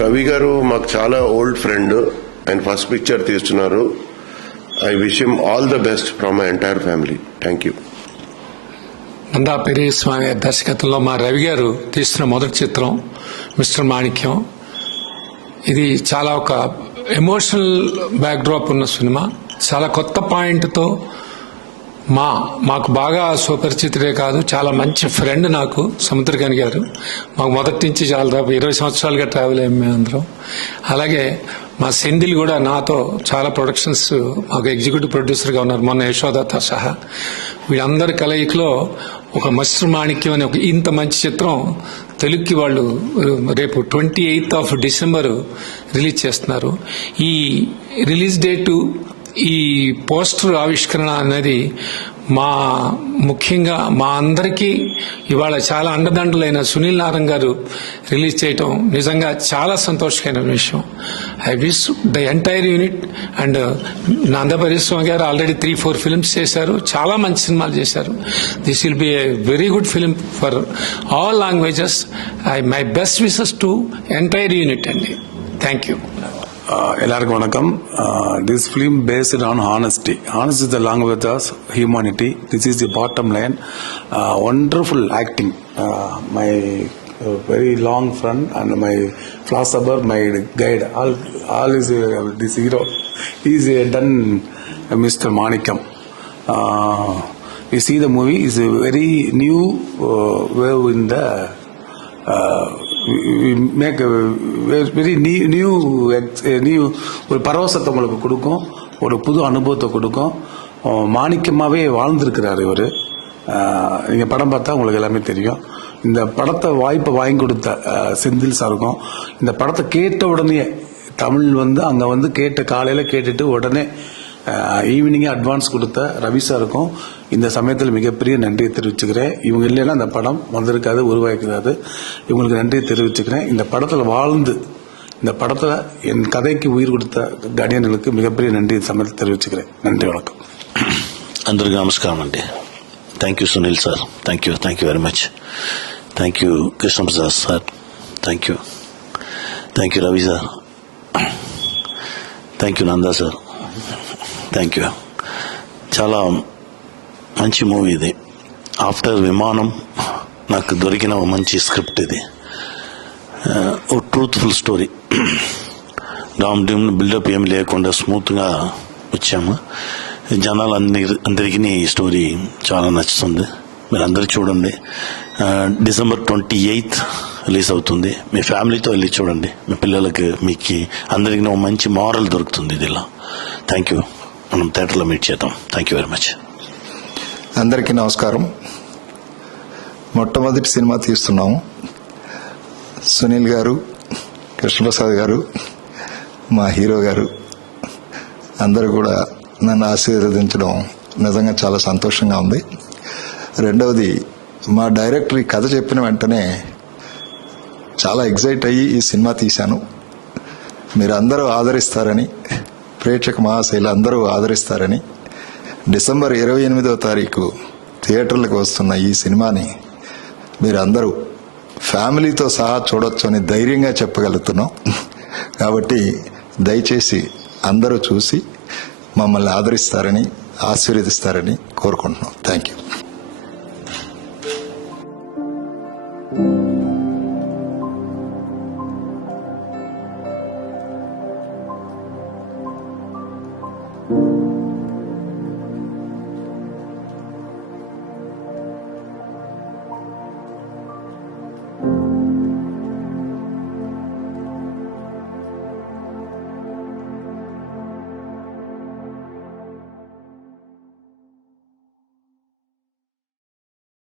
రవి గారు మాకు చాలా ఓల్డ్ ఫ్రెండ్. ఆయన ఫస్ట్ పిక్చర్ తీస్తున్నారు. I wish him all the best from my entire family. Thank you. Nanda Periyaswamy దర్శకత్వంలో మా రవి గారు తీస్తున్న మొదటి చిత్రం మిస్టర్ మాణిక్యం. ఇది చాలా ఒక ఎమోషనల్ బ్యాక్డ్రాప్ ఉన్న సినిమా. చాలా కొత్త పాయింట్తో మాకు బాగా సుపరిచితుడే కాదు, చాలా మంచి ఫ్రెండ్ నాకు సముద్రకాని గారు. మాకు మొదటి నుంచి చాలా 20 సంవత్సరాలుగా ట్రావెల్ అయ్యాం మేమందరం. అలాగే మా సెంధిల్ కూడా నాతో చాలా ప్రొడక్షన్స్ మాకు ఎగ్జిక్యూటివ్ ప్రొడ్యూసర్గా ఉన్నారు, మొన్న యశోదతో సహా. వీళ్ళందరి కలయికలో ఒక మిస్టర్ మాణిక్యం అనే ఒక ఇంత మంచి చిత్రం తెలుగుకి వాళ్ళు రేపు 28th December రిలీజ్ చేస్తున్నారు. ఈ రిలీజ్ డేటు, ఈ పోస్టర్ ఆవిష్కరణ అనేది ముఖ్యంగా మా అందరికీ ఇవాళ చాలా అండదండలైన సునీల్ నారాయణ్ గారు రిలీజ్ చేయటం నిజంగా చాలా సంతోషకరమైన విషయం. I wish the entire unit and Nanda Periyaswamy garu already 3-4 films చేశారు, చాలా మంచి సినిమాలు చేశారు. This will be a very good film for all languages. My best wishes to entire unit అండి. Thank you. எல்லாருக்கும் வணக்கம். This film based on honesty. Honesty is the language of humanity. This is the bottom line. Wonderful acting. My very long friend and my philosopher, my guide, all is this hero. He is done Mr. Manikam. We see the movie is a very new wave in the we make a very new ஒரு பரவசத்தை உங்களுக்கு கொடுக்கும், ஒரு புது அனுபவத்தை கொடுக்கும். மாணிக்கமாவே வாழ்ந்திருக்கிறார் இவர். நீங்க படம் பார்த்தா உங்களுக்கு எல்லாமே தெரியும். இந்த படத்தை வாய்ப்பை வாங்கி கொடுத்த செந்தில் சாருக்கும், இந்த படத்தை கேட்ட உடனே தமிழ் அங்க கேட்ட காலையில கேட்டுட்டு உடனே ஈவினிங்கே அட்வான்ஸ் கொடுத்த ரவி சாருக்கும் இந்த சமயத்தில் மிகப்பெரிய நன்றியை தெரிவிச்சுக்கிறேன். இவங்க இல்லைன்னா அந்த படம் வந்திருக்காது, உருவாக்கிறாது. இவங்களுக்கு நன்றியை தெரிவிச்சுக்கிறேன். இந்த படத்தில் வாழ்ந்து இந்த படத்தில் என் கதைக்கு உயிர் கொடுத்த గార్డియన్లకు మిగపరి నండి సమర్థ தெரிவிச்சுக்கிறேன். நன்றி, வணக்கம். అందరికీ నమస్కారం అండి. Thank you Sunil sir, thank you very much. Thank you Krishnaprasad sir, thank you Ravi sir, thank you Nanda sir, thank you. చాలా మంచి మూవీ ఇది. ఆఫ్టర్ విమానం నాకు దొరికిన ఒక మంచి స్క్రిప్ట్ ఇది. ఓ ట్రూత్ఫుల్ స్టోరీ. డామ్ డ్యూమ్ బిల్డప్ ఏమి లేకుండా స్మూత్గా వచ్చాము. అందరికీ ఈ స్టోరీ చాలా నచ్చుతుంది. మీరు అందరూ చూడండి. December 28th రిలీజ్ అవుతుంది. మీ ఫ్యామిలీతో వెళ్ళి చూడండి. మీ పిల్లలకి, మీకు అందరికీ ఒక మంచి మారల్ దొరుకుతుంది ఇదిలా. Thank you. మనం థియేటర్లో మీట్ చేద్దాం. Thank you very much. అందరికీ నమస్కారం. మొట్టమొదటి సినిమా తీస్తున్నాము. సునీల్ గారు, కృష్ణప్రసాద్ గారు, మా హీరో గారు అందరూ కూడా నన్ను ఆశీర్వదించడం నిజంగా చాలా సంతోషంగా ఉంది. రెండవది, మా డైరెక్టర్ ఈ కథ చెప్పిన వెంటనే చాలా ఎగ్జైట్ అయ్యి ఈ సినిమా తీశాను. మీరు అందరూ ఆదరిస్తారని, ప్రేక్షక మహాశైలు అందరూ ఆదరిస్తారని, December 28వ థియేటర్లకు వస్తున్న ఈ సినిమాని మీరు అందరూ ఫ్యామిలీతో సహా చూడొచ్చు అని ధైర్యంగా చెప్పగలుగుతున్నాం. కాబట్టి దయచేసి అందరూ చూసి మమ్మల్ని ఆదరిస్తారని, ఆశీర్వదిస్తారని కోరుకుంటున్నాం. Thank you.